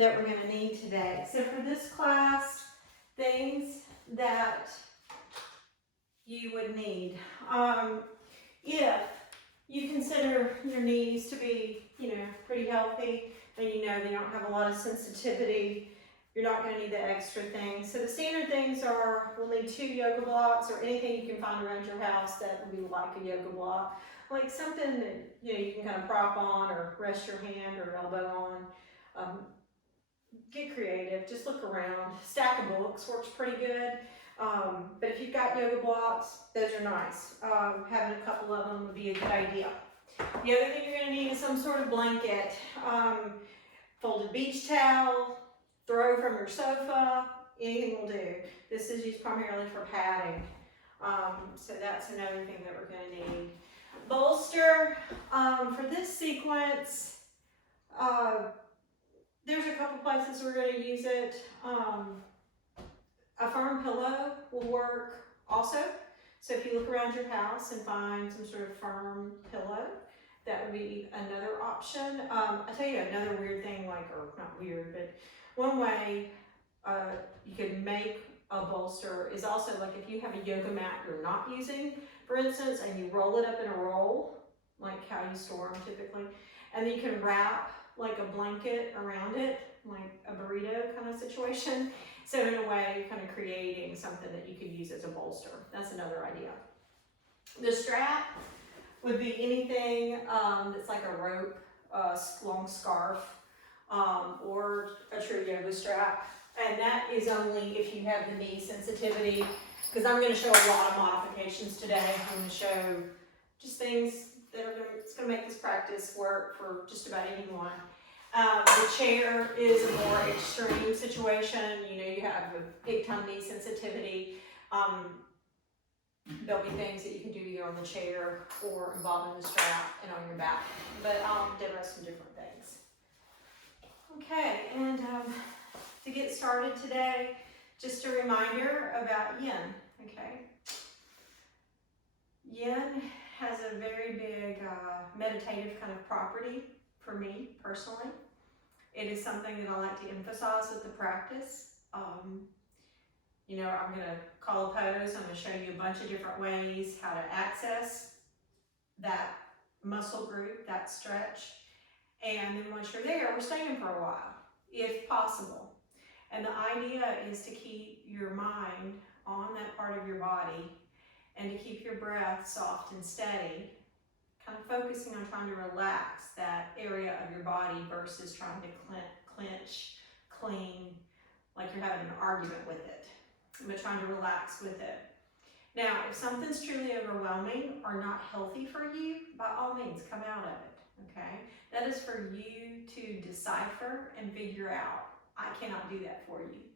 that we're going to need today. So for this class, things that you would need. If you consider your knees to be, pretty healthy, then you know they don't have a lot of sensitivity. You're not going to need the extra things. So the standard things are, we'll need 2 yoga blocks or anything you can find around your house that would be like a yoga block. Like something that, you can kind of prop on or rest your hand or elbow on. Get creative, just look around. Stack of books works pretty good. But if you've got yoga blocks, those are nice. Having a couple of them would be a good idea. The other thing you're going to need is some sort of blanket. Folded beach towel, throw from your sofa, anything will do. This is used primarily for padding. So that's another thing that we're going to need. Bolster, for this sequence, there's a couple places we're going to use it. A firm pillow will work also. So if you look around your house and find some sort of firm pillow, that would be another option. I'll tell you another weird thing, or not weird, but one way you could make a bolster is also like if you have a yoga mat you're not using, for instance, and you roll it up in a roll, like how you store them typically, and then you can wrap like a blanket around it, like a burrito kind of situation. So in a way, you're kind of creating something that you could use as a bolster. That's another idea. The strap would be anything that's like a rope, long scarf, or a true yoga strap. And that is only if you have the knee sensitivity, because I'm going to show a lot of modifications today. I'm going to show just things that are it's going to make this practice work for just about anyone. The chair is a more extreme situation. You have a big time knee sensitivity. There'll be things that you can do either on the chair or involving the strap and on your back. But I'll demo some different things. Okay, and to get started today, just a reminder about yin. Okay, yin has a very big meditative kind of property for me personally. It is something that I like to emphasize with the practice. I'm going to call a pose. I'm going to show you a bunch of different ways how to access that muscle group, that stretch. And then once you're there, we're staying for a while, if possible. And the idea is to keep your mind on that part of your body and to keep your breath soft and steady, kind of focusing on trying to relax that area of your body versus trying to clench, cling, like you're having an argument with it, but trying to relax with it. Now, if something's truly overwhelming or not healthy for you, by all means, come out of it, okay? That is for you to decipher and figure out. I cannot do that for you.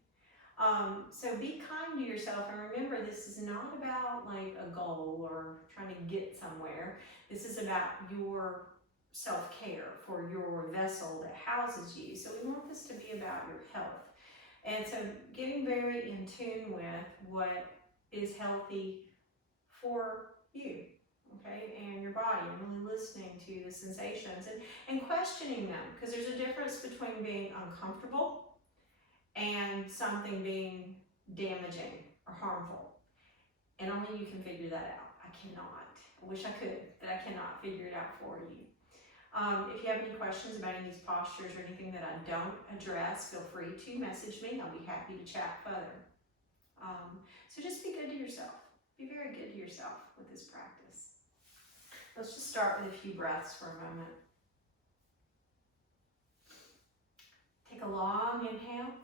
So be kind to yourself, and remember, this is not about like a goal or trying to get somewhere. This is about your self-care for your vessel that houses you. So we want this to be about your health. And so getting very in tune with what is healthy for you, okay, and your body, and really listening to the sensations and questioning them, because there's a difference between being uncomfortable and something being damaging or harmful. And only you can figure that out. I cannot. I wish I could, but I cannot figure it out for you. If you have any questions about any of these postures or anything that I don't address, feel free to message me. I'll be happy to chat further. So just be good to yourself. Be very good to yourself with this practice. Let's just start with a few breaths for a moment. Take a long inhale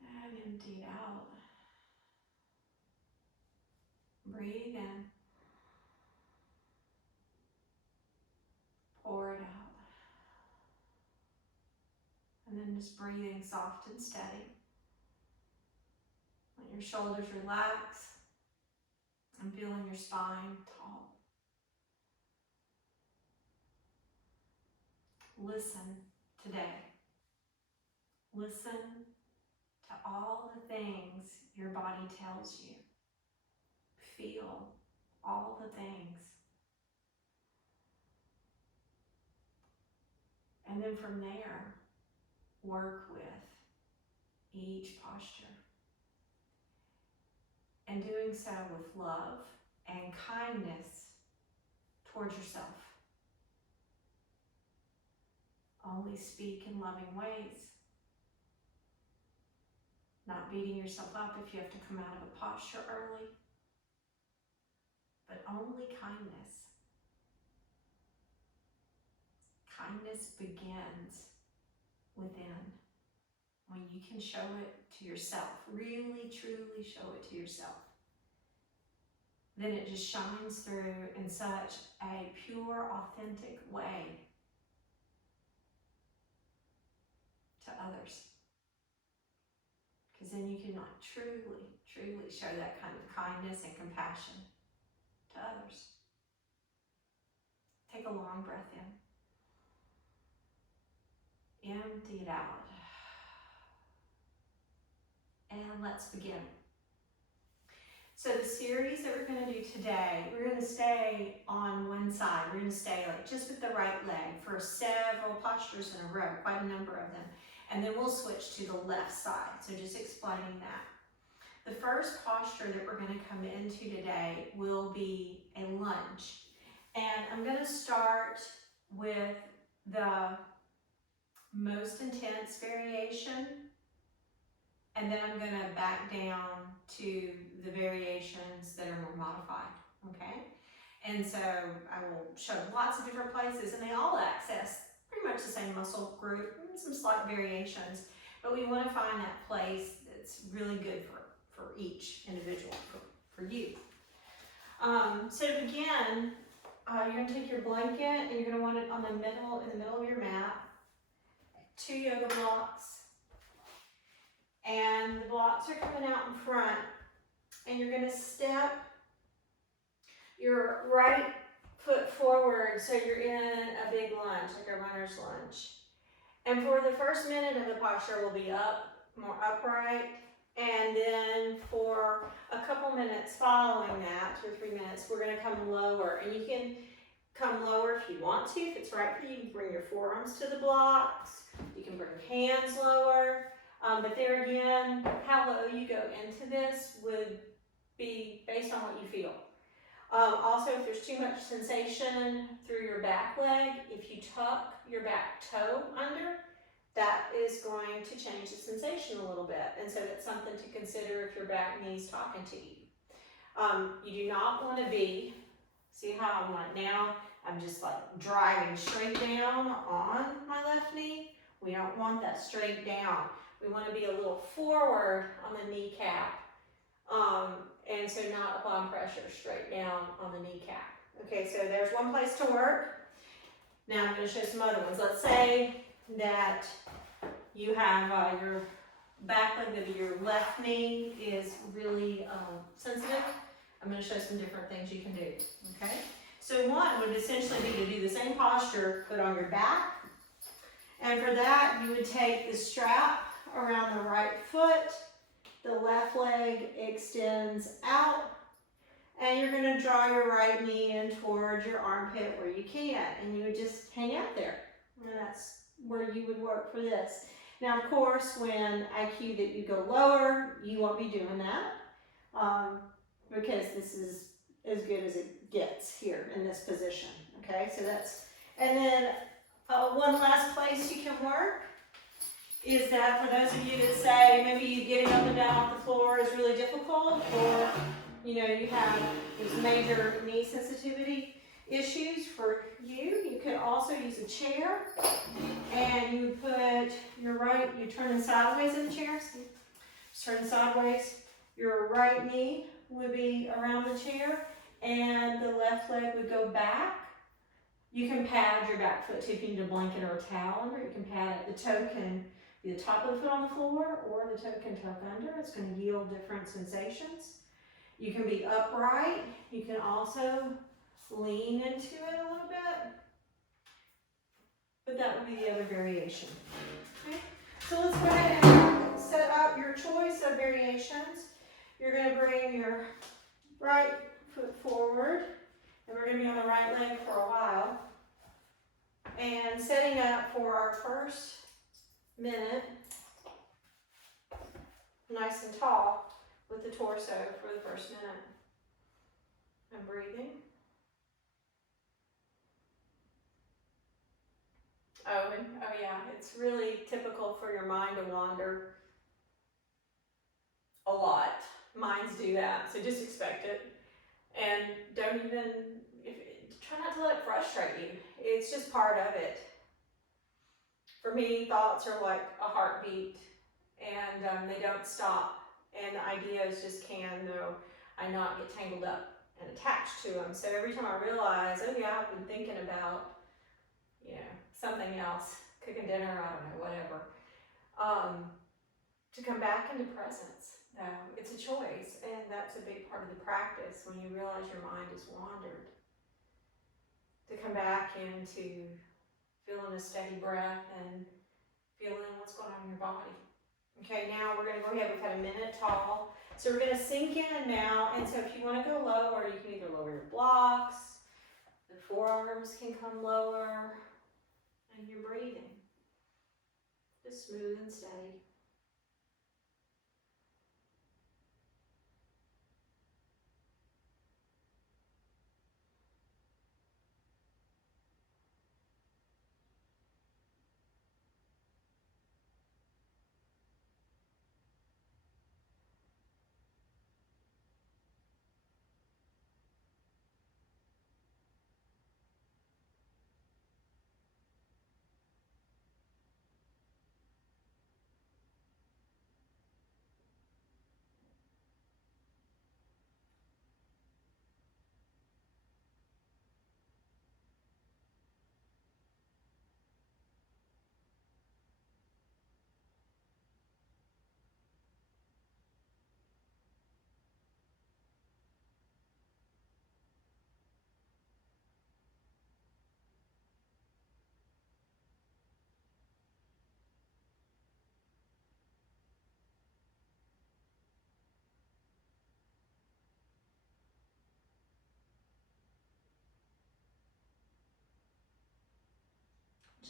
and empty it out. Breathe in. Pour it out. And then just breathing soft and steady. Let your shoulders relax and feeling your spine tall. Listen today. Listen to all the things your body tells you. Feel all the things. And then from there, work with each posture. And doing so with love and kindness towards yourself. Only speak in loving ways. Not beating yourself up if you have to come out of a posture early, but only kindness. Kindness begins within. When you can show it to yourself, really, truly show it to yourself, then it just shines through in such a pure, authentic way to others. Because then you can truly, truly show that kind of kindness and compassion to others. Take a long breath in. Empty it out. And let's begin. So the series that we're going to do today, we're going to stay on one side. We're going to stay like just with the right leg for several postures in a row, quite a number of them. And then we'll switch to the left side. So just explaining that. The first posture that we're going to come into today will be a lunge. And I'm going to start with the most intense variation. And then I'm going to back down to the variations that are more modified, okay? And so I will show lots of different places, and they all access pretty much the same muscle group, some slight variations, but we want to find that place that's really good for each individual, for you. So to begin, you're going to take your blanket, and you're going to want it in the middle of your mat, 2 yoga blocks. And the blocks are coming out in front, and you're going to step your right foot forward so you're in a big lunge, like a runner's lunge. And for the first minute of the posture, we'll be up, more upright, and then for a couple minutes following that, 2 or 3 minutes, we're going to come lower. And you can come lower if you want to. If it's right for you, you can bring your forearms to the blocks. You can bring hands lower. But there again, how low you go into this would be based on what you feel. Also, if there's too much sensation through your back leg, if you tuck your back toe under, that is going to change the sensation a little bit. And so that's something to consider if your back knee's talking to you. You do not want to be, see how I'm like now, I'm just like driving straight down on my left knee. We don't want that straight down. We want to be a little forward on the kneecap, and so not applying pressure straight down on the kneecap. Okay, so there's one place to work. Now I'm going to show some other ones. Let's say that you have your back leg of your left knee is really sensitive. I'm going to show some different things you can do. Okay, so one would essentially be to do the same posture, put on your back, and for that you would take the strap around the right foot, the left leg extends out, and you're going to draw your right knee in towards your armpit where you can, and you would just hang out there. And that's where you would work for this. Now, of course, when I cue that you go lower, you won't be doing that because this is as good as it gets here in this position. Okay, so that's, and then one last place you can work is that for those of you that say maybe getting up and down off the floor is really difficult, or you know you have these major knee sensitivity issues, for you can also use a chair, and you put your right, you turn sideways in the chair, just turn sideways, your right knee would be around the chair, and the left leg would go back. You can pad your back foot too if you need a blanket or a towel under. You can pad it. The toe can be the top of the foot on the floor, or the toe can tuck under. It's going to yield different sensations. You can be upright. You can also lean into it a little bit. But that would be the other variation. Okay? So let's go ahead and set up your choice of variations. You're going to bring your right foot forward, and we're going to be on the right leg for a while. And setting up for our first minute, nice and tall with the torso for the first minute. I'm breathing. Oh yeah, it's really typical for your mind to wander a lot. Minds do that, so just expect it. And don't even, try not to let it frustrate you. It's just part of it. For me, thoughts are like a heartbeat, and they don't stop. And the ideas just can, though I not get tangled up and attached to them. So every time I realize, oh yeah, I've been thinking about, something else, cooking dinner, I don't know, whatever. To come back into presence. It's a choice, and that's a big part of the practice when you realize your mind has wandered. To come back into feeling a steady breath and feeling what's going on in your body. Okay, now we're going to go ahead. We've had a minute tall. So we're going to sink in now, and so if you want to go lower, you can either lower your blocks, the forearms can come lower, and you're breathing. Just smooth and steady.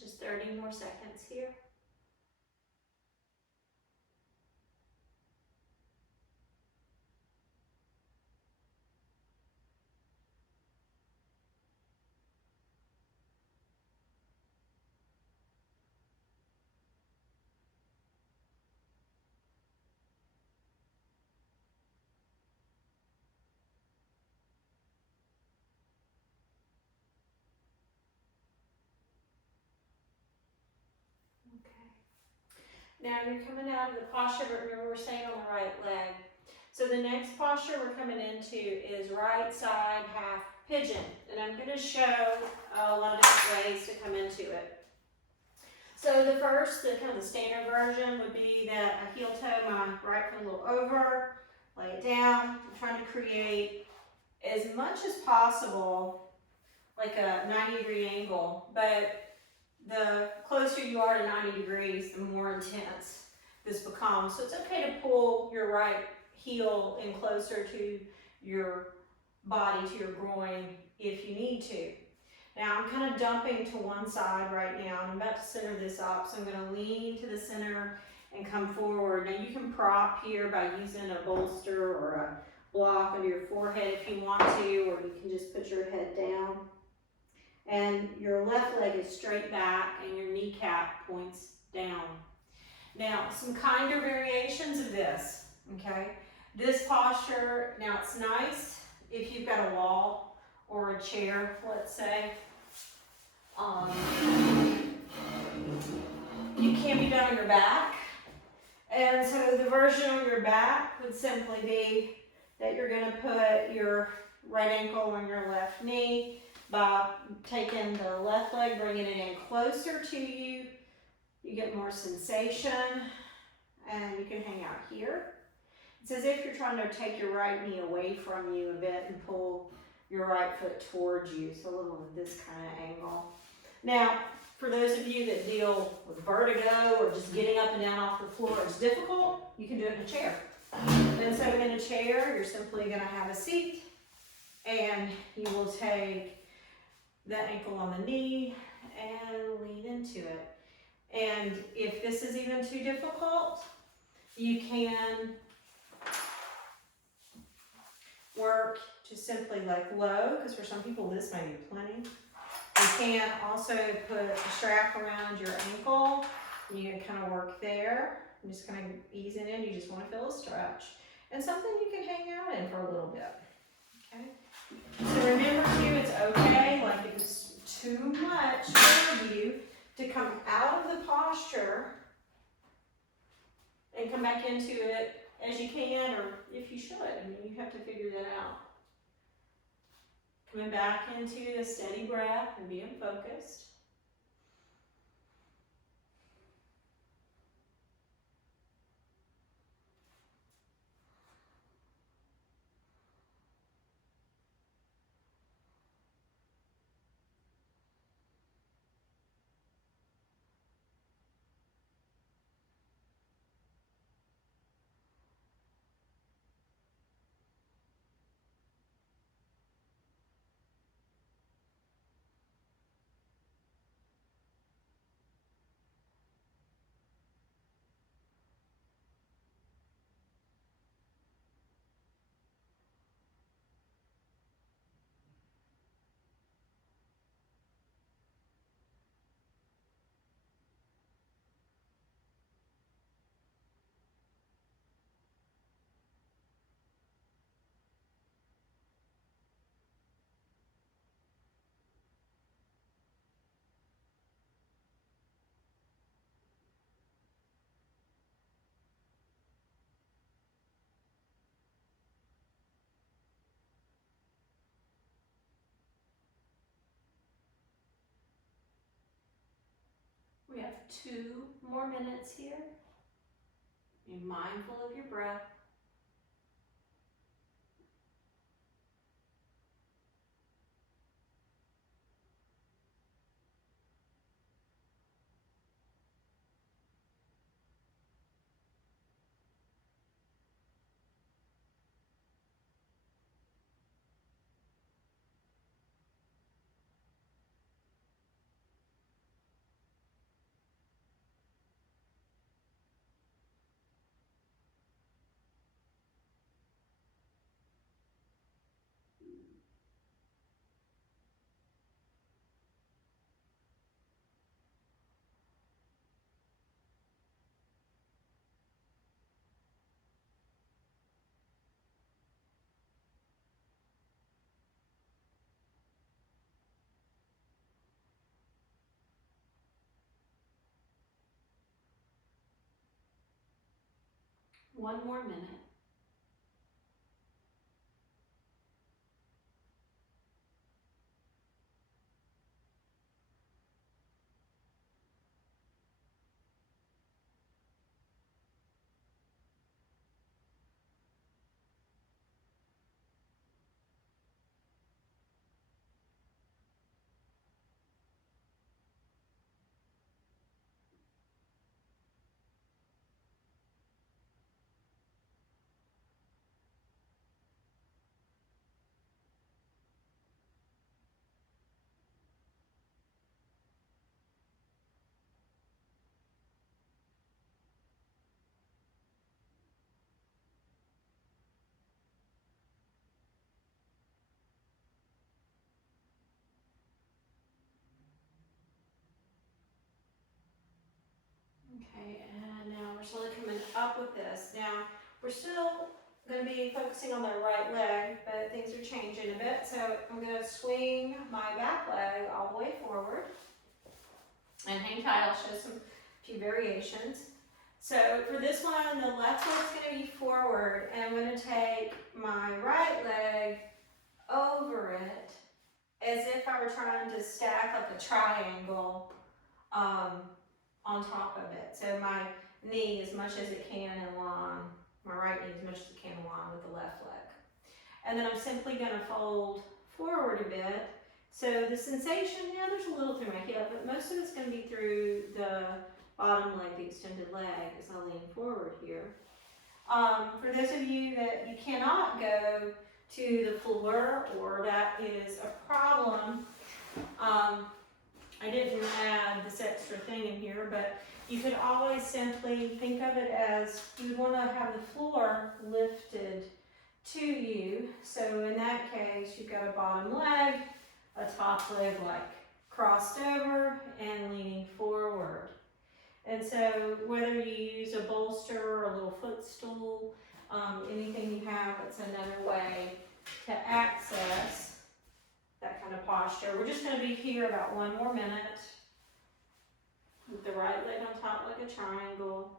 Just 30 more seconds here. Now you're coming out of the posture, but remember we're staying on the right leg. So the next posture we're coming into is right side half pigeon. And I'm going to show a lot of different ways to come into it. So the first, the kind of the standard version would be that I heel toe my right foot a little over, lay it down. I'm trying to create as much as possible like a 90-degree angle, but the closer you are to 90 degrees, the more intense this becomes. So it's okay to pull your right heel in closer to your body, to your groin, if you need to. Now I'm kind of dumping to one side right now. I'm about to center this up, so I'm going to lean to the center and come forward. Now you can prop here by using a bolster or a block under your forehead if you want to, or you can just put your head down. And your left leg is straight back and your kneecap points down. Now, some kinder variations of this, okay? This posture, now it's nice if you've got a wall or a chair, let's say. You can be done on your back. And so the version on your back would simply be that you're gonna put your right ankle on your left knee, by taking the left leg, bringing it in closer to you. You get more sensation, and you can hang out here. It's as if you're trying to take your right knee away from you a bit and pull your right foot towards you, so a little of this kind of angle. Now, for those of you that deal with vertigo or just getting up and down off the floor is difficult, you can do it in a chair. And so in a chair, you're simply gonna have a seat, and you will take the ankle on the knee and lean into it. And if this is even too difficult, you can work just simply like low, because for some people this may be plenty. You can also put a strap around your ankle. You can kind of work there. I'm just kind of easing in. You just want to feel a stretch. And something you can hang out in for a little bit. Okay. So remember too, it's okay, like if it's too much for you, to come out of the posture and come back into it as you can, or if you should. I mean, you have to figure that out. Coming back into a steady breath and being focused. We have 2 more minutes here. Be mindful of your breath. One more minute. Okay, and now we're slowly coming up with this. Now, we're still going to be focusing on the right leg, but things are changing a bit. So I'm going to swing my back leg all the way forward and hang tight. I'll show some few variations. So for this one, the left leg's going to be forward, and I'm going to take my right leg over it as if I were trying to stack like a triangle on top of it. So my knee as much as it can in line, my right knee as much as it can in line with the left leg. And then I'm simply going to fold forward a bit. So the sensation, yeah, there's a little through my hip, but most of it's going to be through the bottom leg, the extended leg, as I lean forward here. For those of you that you cannot go to the floor, or that is a problem, I didn't add this extra thing in here, but you could always simply think of it as you would want to have the floor lifted to you. So in that case, you've got a bottom leg, a top leg like crossed over and leaning forward. And so whether you use a bolster or a little footstool, anything you have, it's another way to access that kind of posture. We're just going to be here about 1 more minute with the right leg on top like a triangle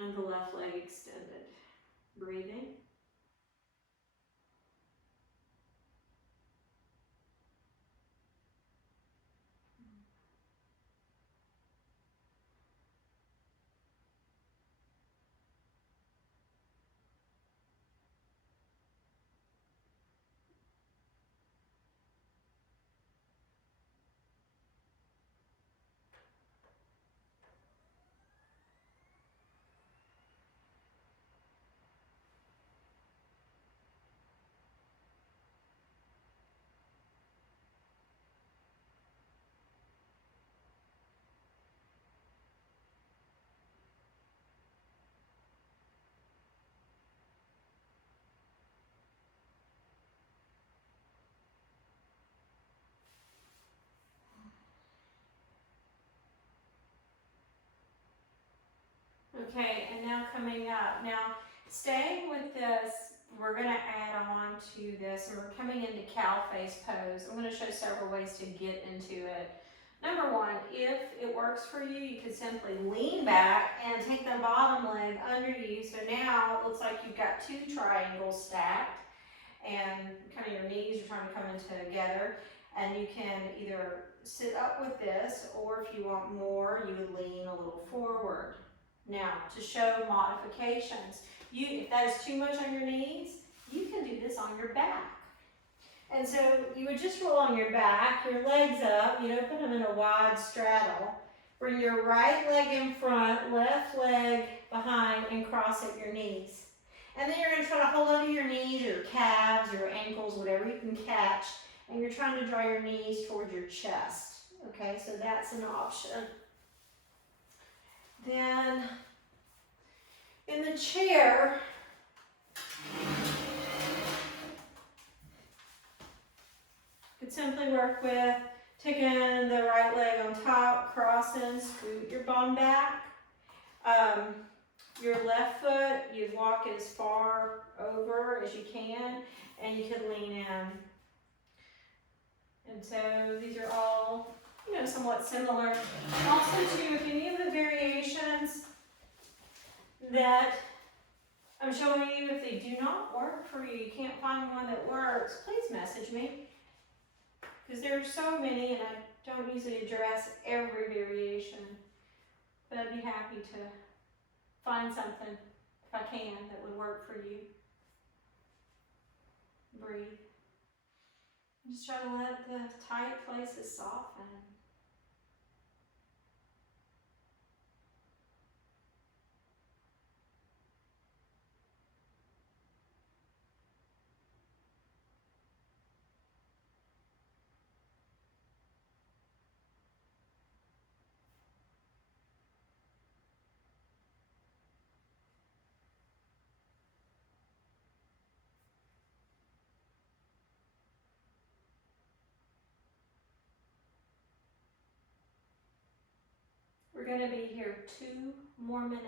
and the left leg extended. Breathing. Okay, and now coming up. Now, staying with this, we're going to add on to this, and we're coming into cow face pose. I'm going to show several ways to get into it. Number one, if it works for you, you could simply lean back and take the bottom leg under you. So now it looks like you've got 2 triangles stacked, and kind of your knees are trying to come in together. And you can either sit up with this, or if you want more, you would lean a little forward. Now, to show modifications, if that is too much on your knees, you can do this on your back. And so you would just roll on your back, your legs up, you'd open them in a wide straddle, bring your right leg in front, left leg behind, and cross at your knees. And then you're going to try to hold onto your knees, your calves, your ankles, whatever you can catch, and you're trying to draw your knees towards your chest. Okay, so that's an option. Then, in the chair, you could simply work with taking the right leg on top, crossing, scoot your bum back. Your left foot, you'd walk as far over as you can, and you could lean in. And so these are all, somewhat similar. Also, too, if any of the variations that I'm showing you, if they do not work for you, you can't find one that works, please message me. Because there are so many, and I don't usually address every variation. But I'd be happy to find something, if I can, that would work for you. Breathe. Just try to let the tight places soften. We're going to be here 2 more minutes.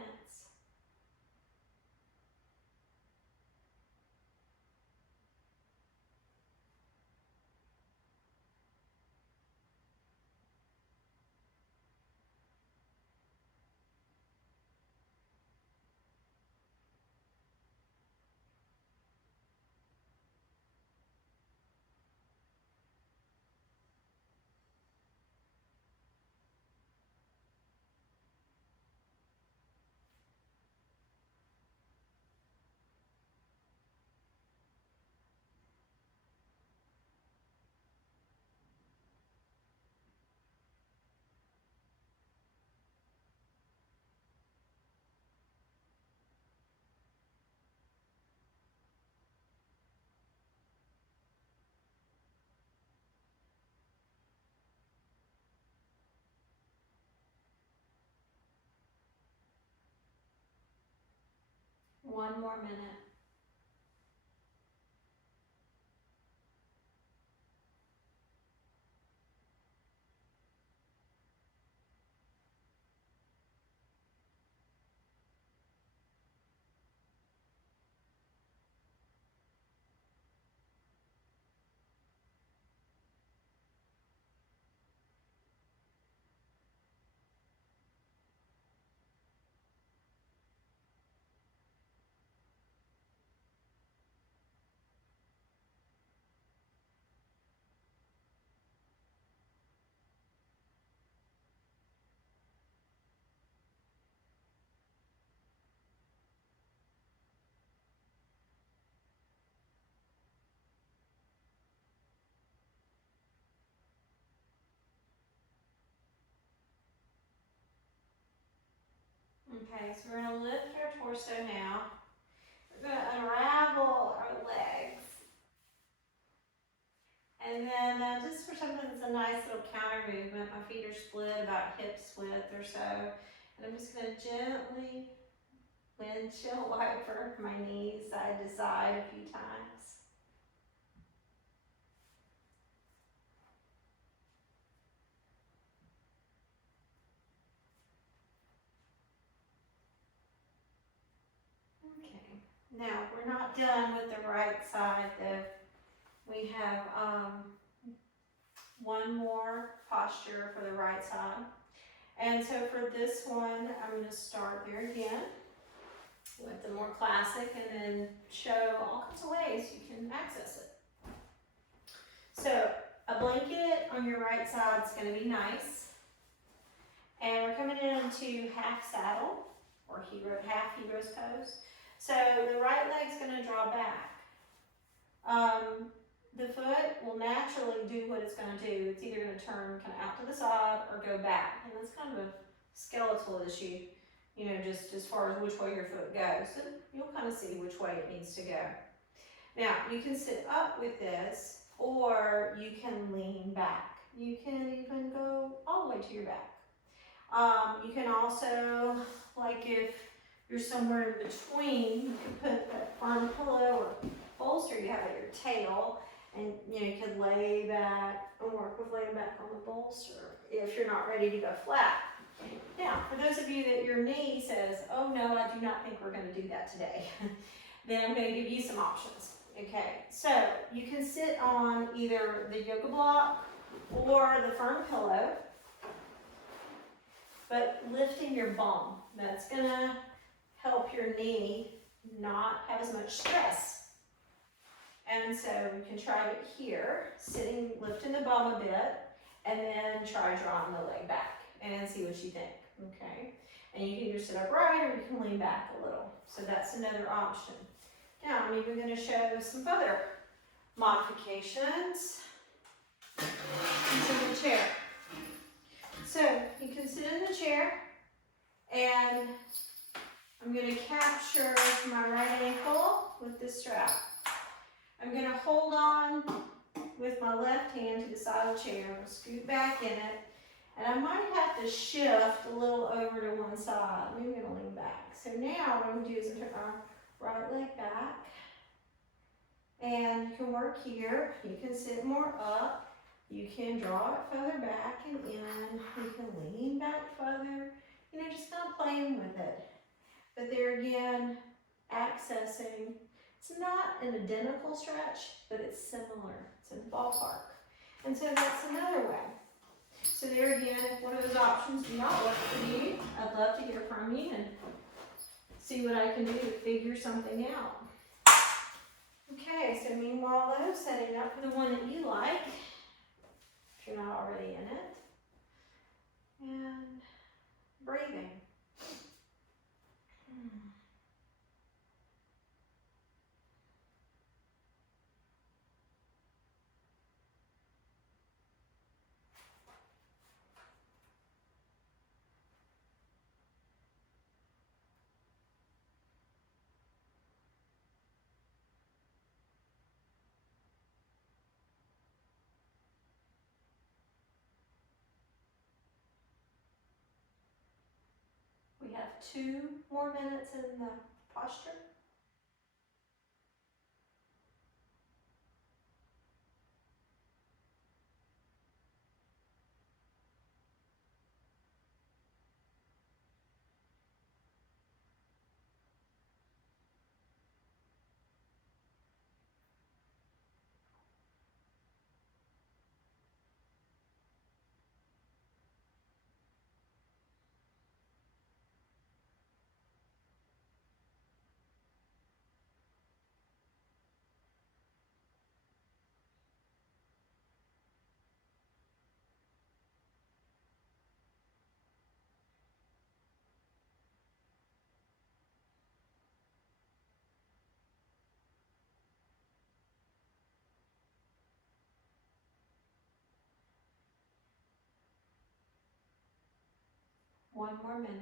One more minute. Okay, so we're gonna lift our torso now. We're gonna unravel our legs. And then just for something that's a nice little counter movement, my feet are split about hips width or so. And I'm just gonna gently windshield wiper my knees side to side a few times. Okay, now we're not done with the right side though. We have one more posture for the right side. And so for this one, I'm going to start there again with the more classic and then show all kinds of ways you can access it. So a blanket on your right side is going to be nice. And we're coming into half saddle or half hero's pose. So the right leg's going to draw back. The foot will naturally do what it's going to do. It's either going to turn kind of out to the side or go back. And that's kind of a skeletal issue, you know, just as far as which way your foot goes. So you'll kind of see which way it needs to go. Now, you can sit up with this or you can lean back. You can even go all the way to your back. You can also, like if you're somewhere in between, you can put that firm pillow or bolster you have at your tail, and you know, you can lay back and work with laying back on the bolster if you're not ready to go flat. Now, for those of you that your knee says, oh no, I do not think we're going to do that today, then I'm going to give you some options. Okay, so you can sit on either the yoga block or the firm pillow, but lifting your bum. That's going to help your knee not have as much stress. And so you can try it here, sitting, lifting the bum a bit, and then try drawing the leg back and see what you think, okay? And you can either sit upright or you can lean back a little. So that's another option. Now I'm even going to show some other modifications into the chair. So you can sit in the chair and I'm going to capture my right ankle with this strap. I'm going to hold on with my left hand to the side of the chair. I'm going to scoot back in it. And I might have to shift a little over to one side. Maybe I'm going to lean back. So now what I'm going to do is I turn my right leg back. And you can work here. You can sit more up. You can draw it further back and in. You can lean back further. You know, just kind of playing with it. But there again, accessing. It's not an identical stretch, but it's similar. It's in the ballpark. And so that's another way. So there again, if one of those options do not work for you, I'd love to hear from you and see what I can do to figure something out. Okay, so meanwhile though, setting up for the one that you like, if you're not already in it, and breathing. We have 2 more minutes in the posture. one more minute.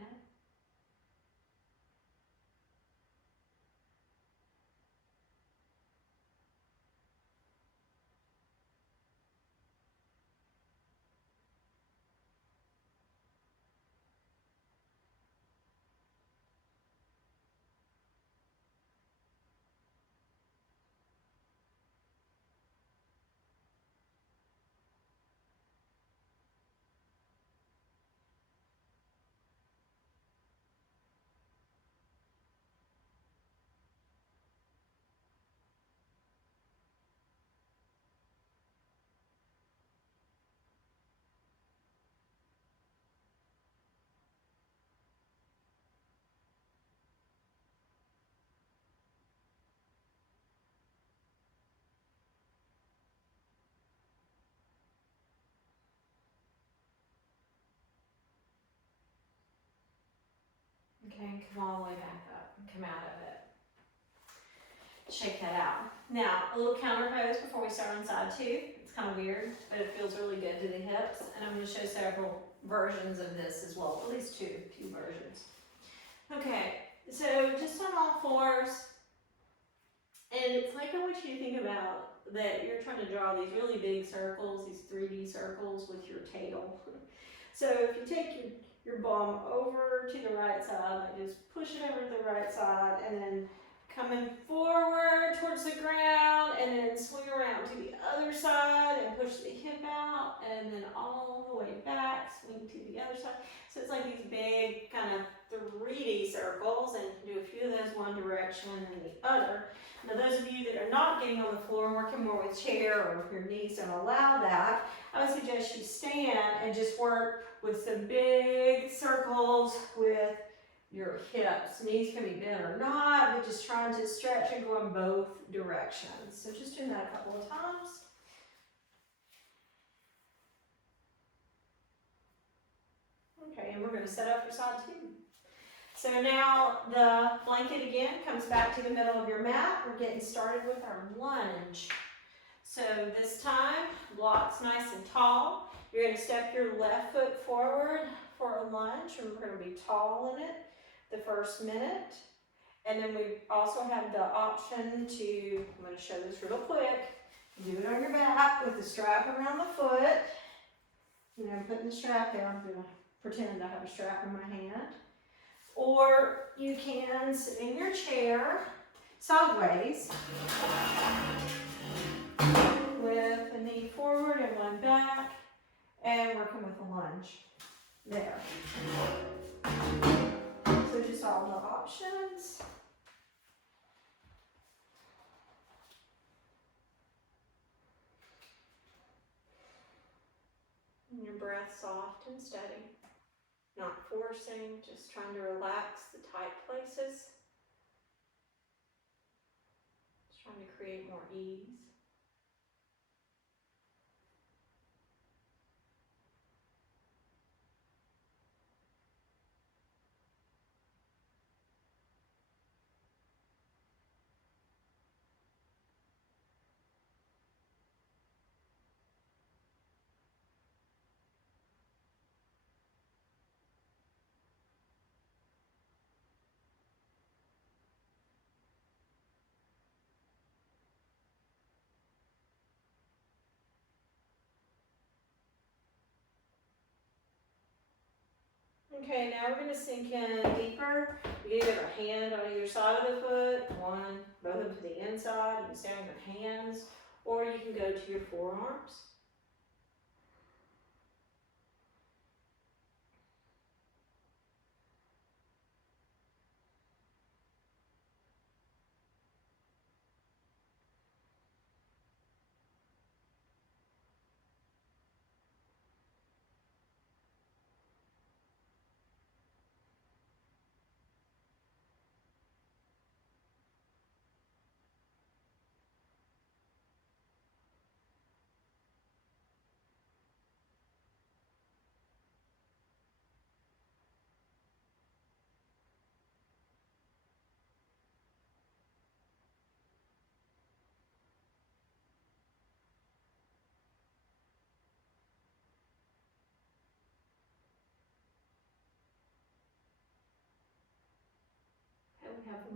Okay, come all the way back up and come out of it. Shake that out. Now, a little counter pose before we start on side two. It's kind of weird, but it feels really good to the hips. And I'm going to show several versions of this as well, at least two versions. Okay, so just on all fours. And it's like I want you to think about that you're trying to draw these really big circles, these 3D circles with your tail. So if you take your bum over to the right side, like just push it over to the right side, and then coming forward towards the ground, and then swing around to the other side and push the hip out, and then all the way back, swing to the other side. So it's like these big kind of 3D circles, and you can do a few of those one direction and the other. Now those of you that are not getting on the floor, working more with chair, or if your knees don't allow that, I would suggest you stand and just work with some big circles with your hips. Knees can be bent or not, but just trying to stretch and go in both directions. So just doing that a couple of times. Okay, and we're going to set up for side two. So now the blanket again comes back to the middle of your mat. We're getting started with our lunge. So this time, blocks nice and tall. You're going to step your left foot forward for a lunge, and we're going to be tall in it the first minute. And then we also have the option to, I'm going to show this real quick, do it on your back with the strap around the foot. You know, I'm putting the strap there. I'm going to pretend I have a strap in my hand. Or you can sit in your chair sideways with a knee forward and one back, and working with a lunge there. So just all the options. And your breath soft and steady. Not forcing, just trying to relax the tight places. Just trying to create more ease. Okay, now we're going to sink in deeper. You can have a hand on either side of the foot, both of them to the inside. You can stay on your hands, or you can go to your forearms.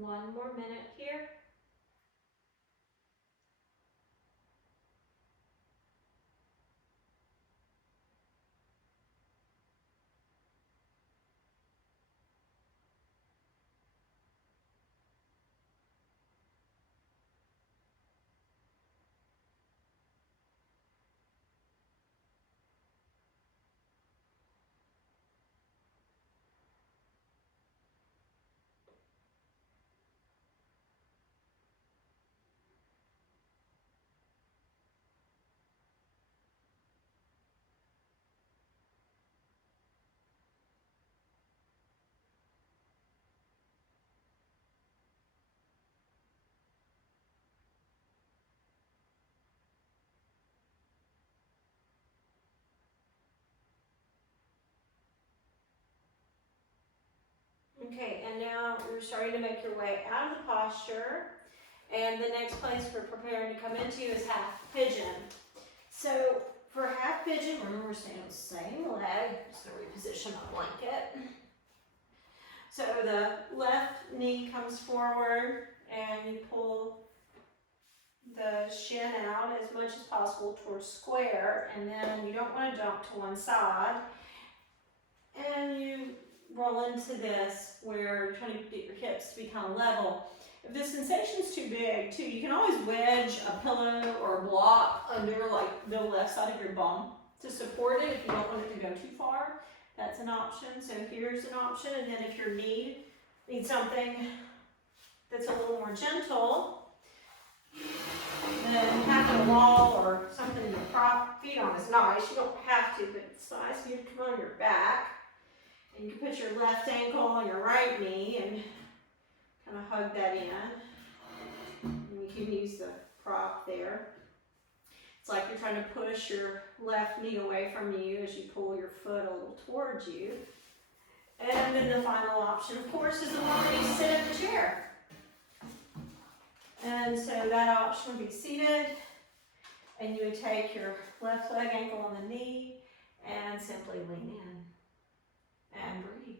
one more minute here. Okay, and now you're starting to make your way out of the posture. And the next place we're preparing to come into is half pigeon. So for half pigeon, remember we're staying on the same leg. I'm just gonna reposition my blanket. So the left knee comes forward and you pull the shin out as much as possible towards square, and then you don't want to jump to one side. And you roll into this where you're trying to get your hips to be kind of level. If the sensation's too big, too, you can always wedge a pillow or a block under like the left side of your bum to support it if you don't want it to go too far. That's an option. So here's an option. And then if your knee needs something that's a little more gentle, then having a wall or something to prop feet on is nice. You don't have to, but it's nice. You come on your back. And you can put your left ankle on your right knee and kind of hug that in. And you can use the prop there. It's like you're trying to push your left knee away from you as you pull your foot a little towards you. And then the final option, of course, is the one where you sit in the chair. And so that option would be seated, and you would take your left leg ankle on the knee and simply lean in and breathe.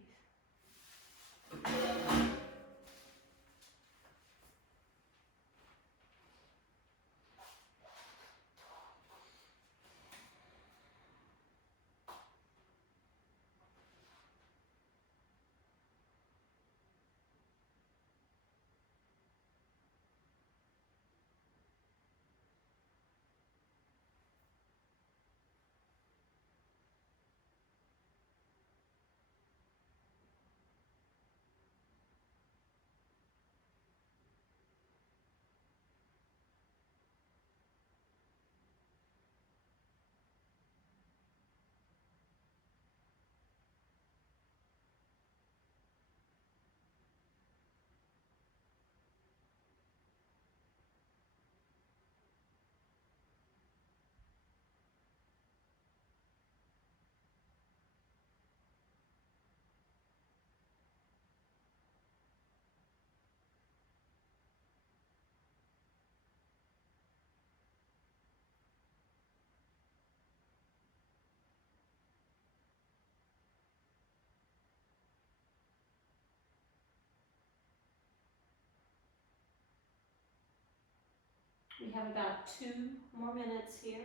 We have about 2 more minutes here.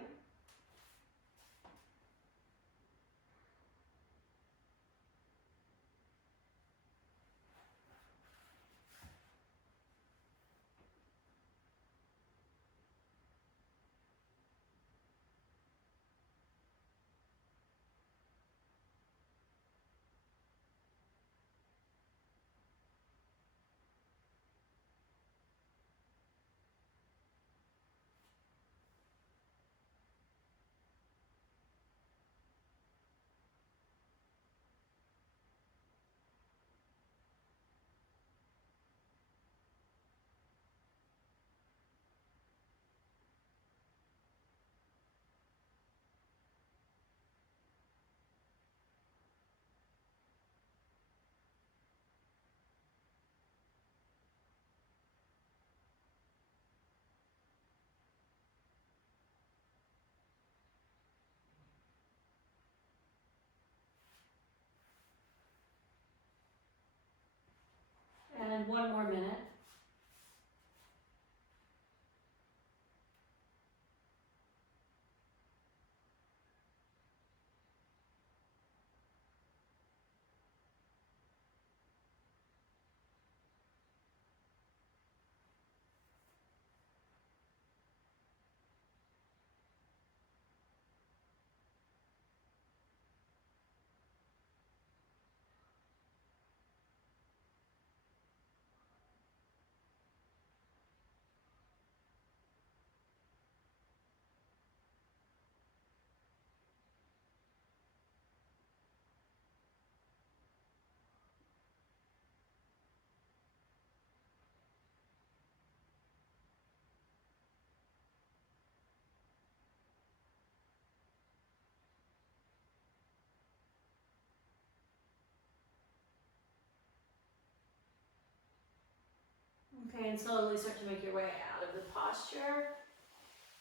Okay, and slowly start to make your way out of the posture.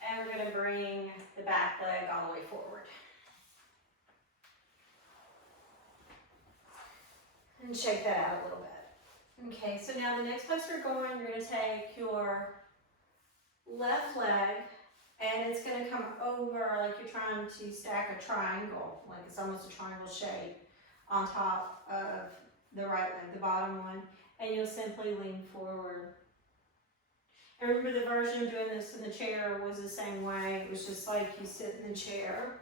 And we're gonna bring the back leg all the way forward. And shake that out a little bit. Okay, so now the next place we're going, you're gonna take your left leg and it's gonna come over like you're trying to stack a triangle, like it's almost a triangle shape on top of the right leg, the bottom one, and you'll simply lean forward. I remember the version of doing this in the chair was the same way. It was just like you sit in the chair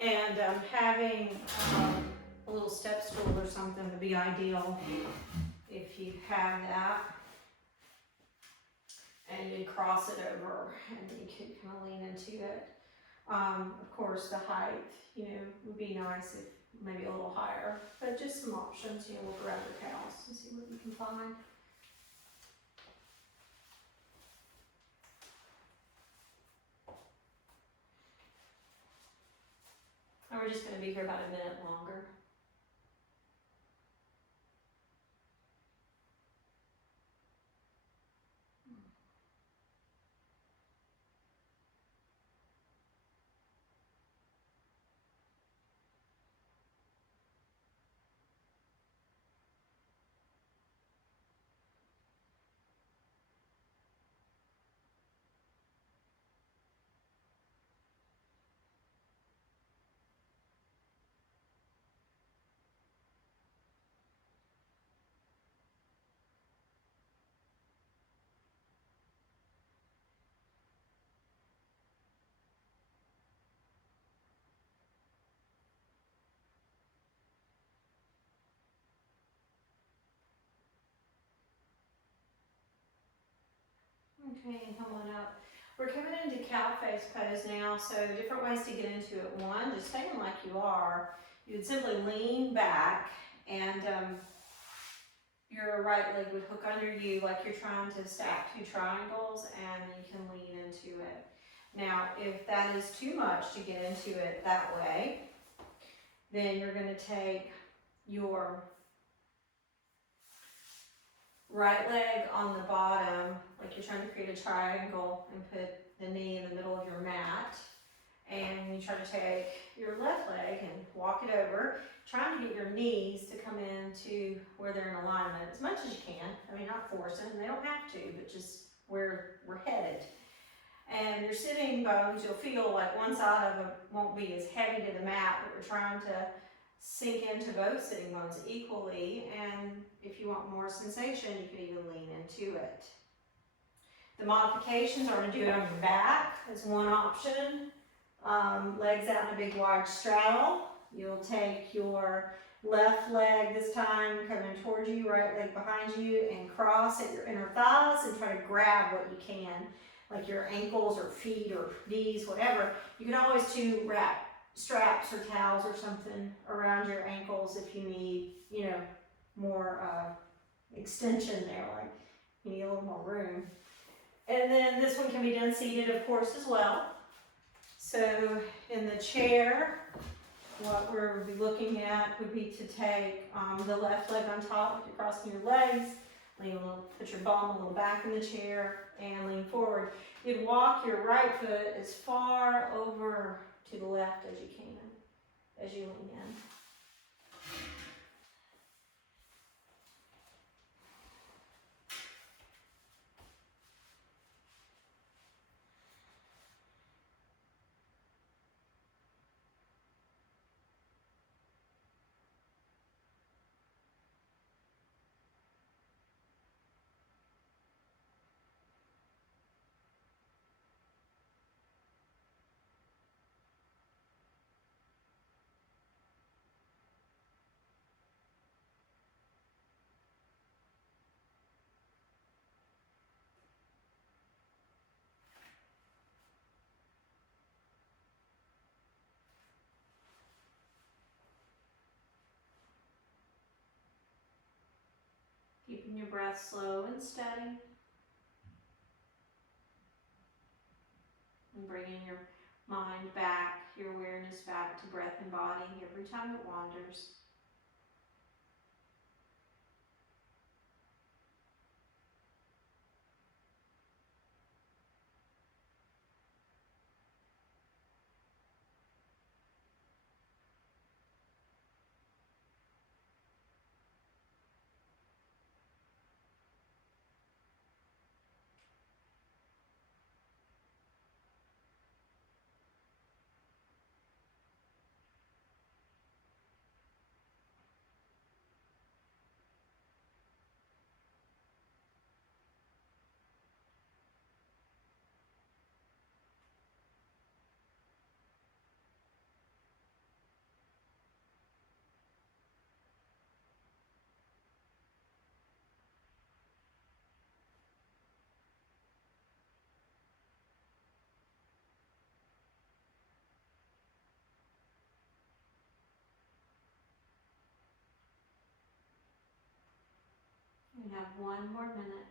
and having a little step stool or something would be ideal if you have that. And you'd cross it over and you could kind of lean into it. Of course, the height, would be nice if maybe a little higher, but just some options, look around your house and see what you can find. And we're just going to be here about a minute longer. Okay, and come on up. We're coming into cow face pose now, so different ways to get into it. One, just staying like you are. You would simply lean back and your right leg would hook under you like you're trying to stack two triangles, and you can lean into it. Now, if that is too much to get into it that way, then you're going to take your right leg on the bottom, like you're trying to create a triangle, and put the knee in the middle of your mat. And you try to take your left leg and walk it over, trying to get your knees to come into where they're in alignment as much as you can. I mean, not forcing, they don't have to, but just where we're headed. And your sitting bones, you'll feel like one side of it won't be as heavy to the mat, but we're trying to sink into both sitting bones equally. And if you want more sensation, you can even lean into it. The modifications are to do it on your back as one option. Legs out in a big wide straddle. You'll take your left leg this time coming towards you, right leg behind you, and cross at your inner thighs and try to grab what you can, like your ankles or feet or knees, whatever. You can always wrap straps or towels or something around your ankles if you need, more extension there, like you need a little more room. And then this one can be done seated, of course, as well. So in the chair, what we'll be looking at would be to take the left leg on top, if you're crossing your legs, lean a little, put your bum a little back in the chair and lean forward. You'd walk your right foot as far over to the left as you can, as you lean in. Keeping your breath slow and steady. And bringing your mind back, your awareness back to breath and body every time it wanders. We have 1 more minute.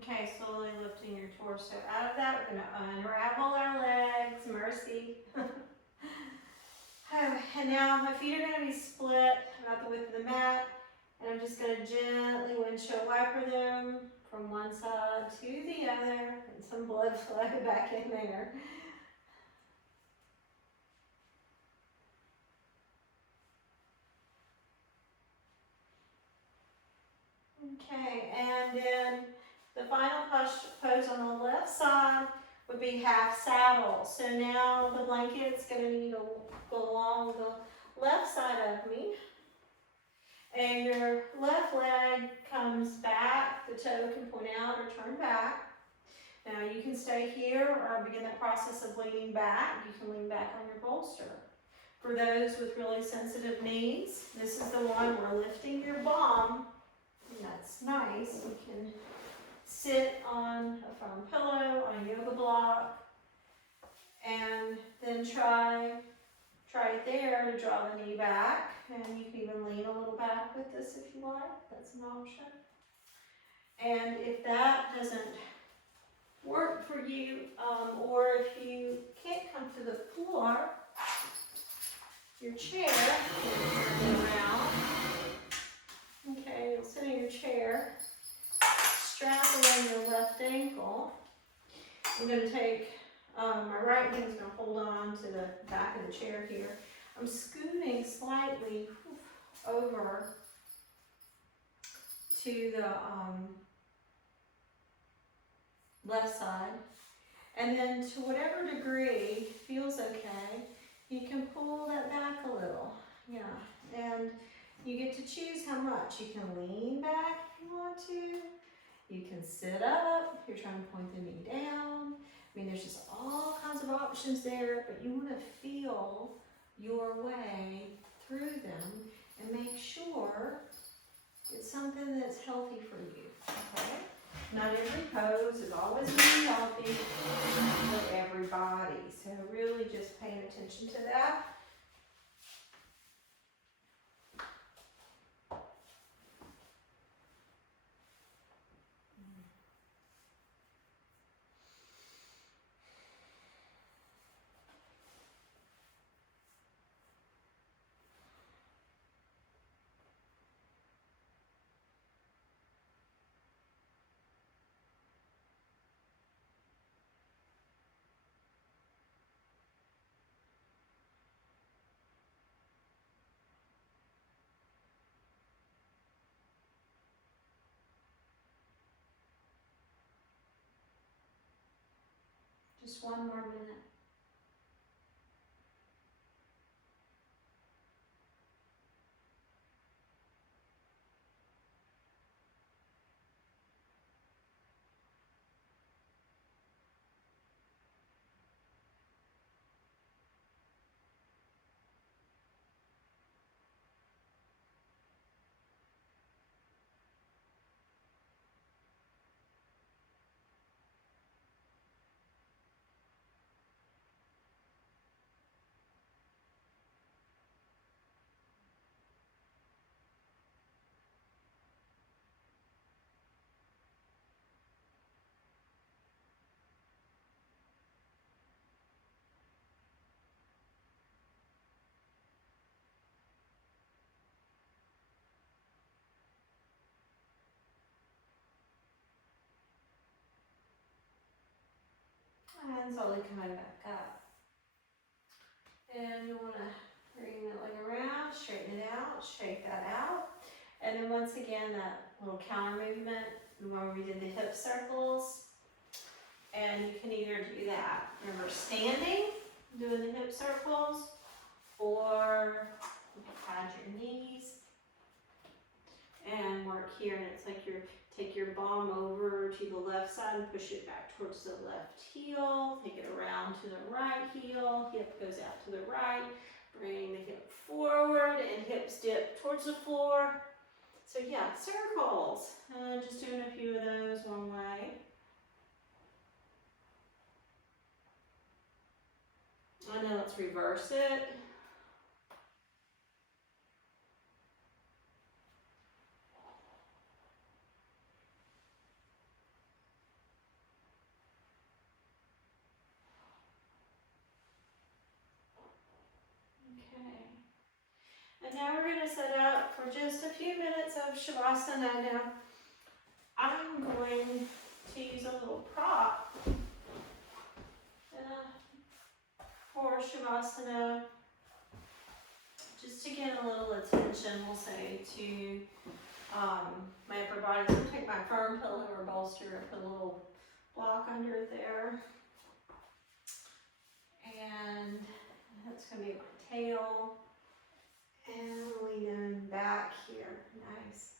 Okay, slowly lifting your torso out of that. We're gonna unravel our legs, mercy. And now my feet are gonna be split about the width of the mat, and I'm just gonna gently windshield wiper them from one side to the other, and some blood flow back in there. Okay, and then the final pose on the left side would be half saddle. So now the blanket's gonna need to go along the left side of me. And your left leg comes back, the toe can point out or turn back. Now you can stay here or begin that process of leaning back. You can lean back on your bolster. For those with really sensitive knees, this is the one where lifting your bum, and that's nice. You can sit on a foam pillow, on a yoga block, and then try it there to draw the knee back. And you can even lean a little back with this if you like. That's an option. And if that doesn't work for you, or if you can't come to the floor, your chair, around. Okay, you'll sit in your chair, strap around your left ankle. I'm going to take my right hand's going to hold on to the back of the chair here. I'm scooting slightly over to the left side, and then to whatever degree feels okay, you can pull that back a little. Yeah, and you get to choose how much. You can lean back if you want to. You can sit up if you're trying to point the knee down. I mean, there's just all kinds of options there, but you want to feel your way through them and make sure it's something that's healthy for you, okay? Not every pose is always going to be healthy for everybody, so really just paying attention to that. Just 1 more minute. And slowly coming back up. And you want to bring that leg around, straighten it out, shake that out. And then once again, that little counter movement, where we did the hip circles. And you can either do that, remember, standing, doing the hip circles, or you can pad your knees and work here. And it's like take your palm over to the left side and push it back towards the left heel. Take it around to the right heel. Hip goes out to the right. Bring the hip forward and hips dip towards the floor. So yeah, circles. Just doing a few of those one way. And then let's reverse it. Okay. And now we're going to set up for just a few minutes of Shavasana. Now, I'm going to use a little prop for Shavasana, just to get a little attention, we'll say, to my upper body. So I'm going to take my firm pillow or bolster and put a little block under it there. And that's going to be my tail. And leaning back here, nice.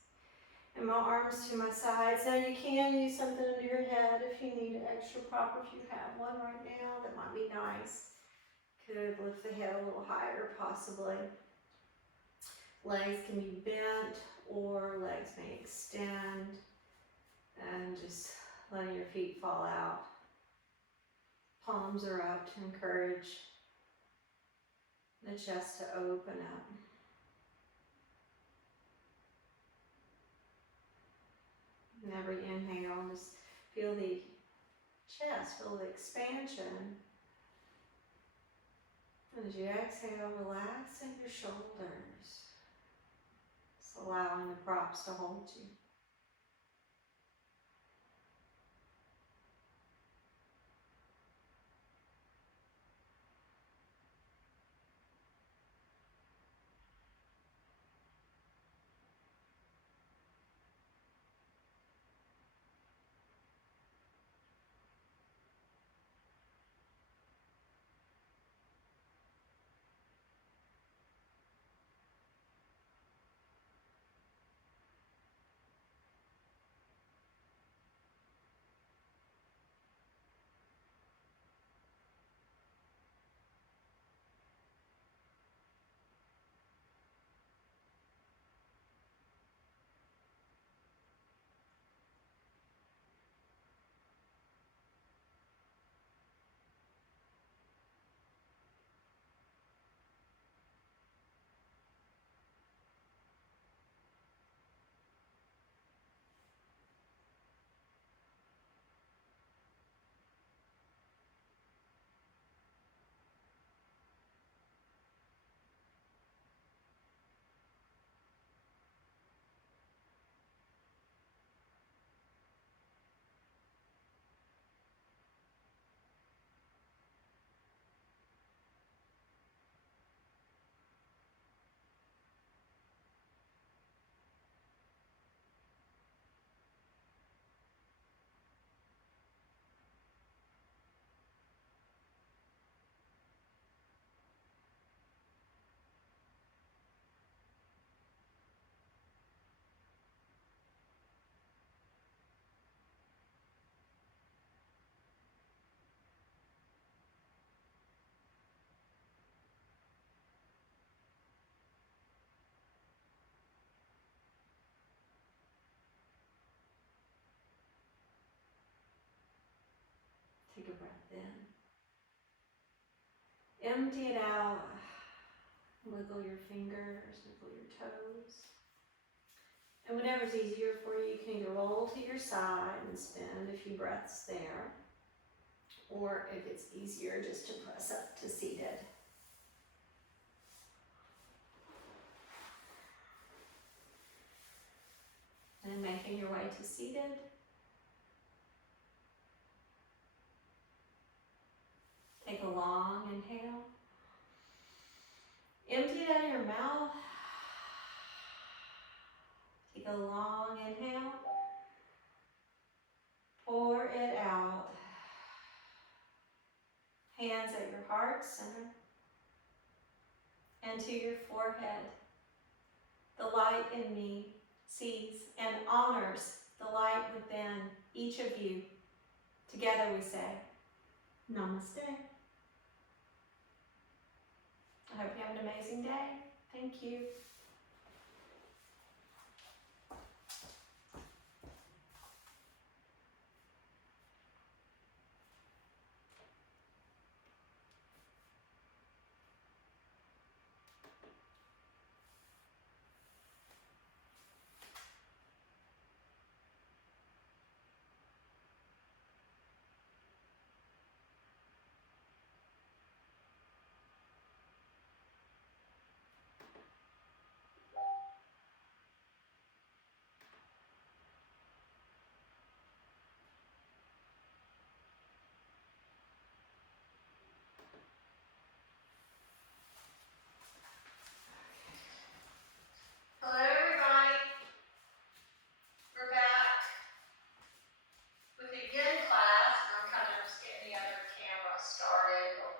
And my arms to my sides. Now you can use something under your head if you need an extra prop. If you have one right now, that might be nice. Could lift the head a little higher, possibly. Legs can be bent, or legs may extend. And just letting your feet fall out. Palms are up to encourage the chest to open up. And every inhale, just feel the chest, feel the expansion. And as you exhale, relaxing your shoulders. Just allowing the props to hold you. Take a breath in. Empty it out. Wiggle your fingers, wiggle your toes. And whatever's easier for you, you can either roll to your side and spend a few breaths there, or if it's easier, just to press up to seated. And making your way to seated. Take a long inhale. Empty it out of your mouth. Take a long inhale. Pour it out. Hands at your heart center and to your forehead. The light in me sees and honors the light within each of you. Together we say, Namaste. I hope you have an amazing day. Thank you.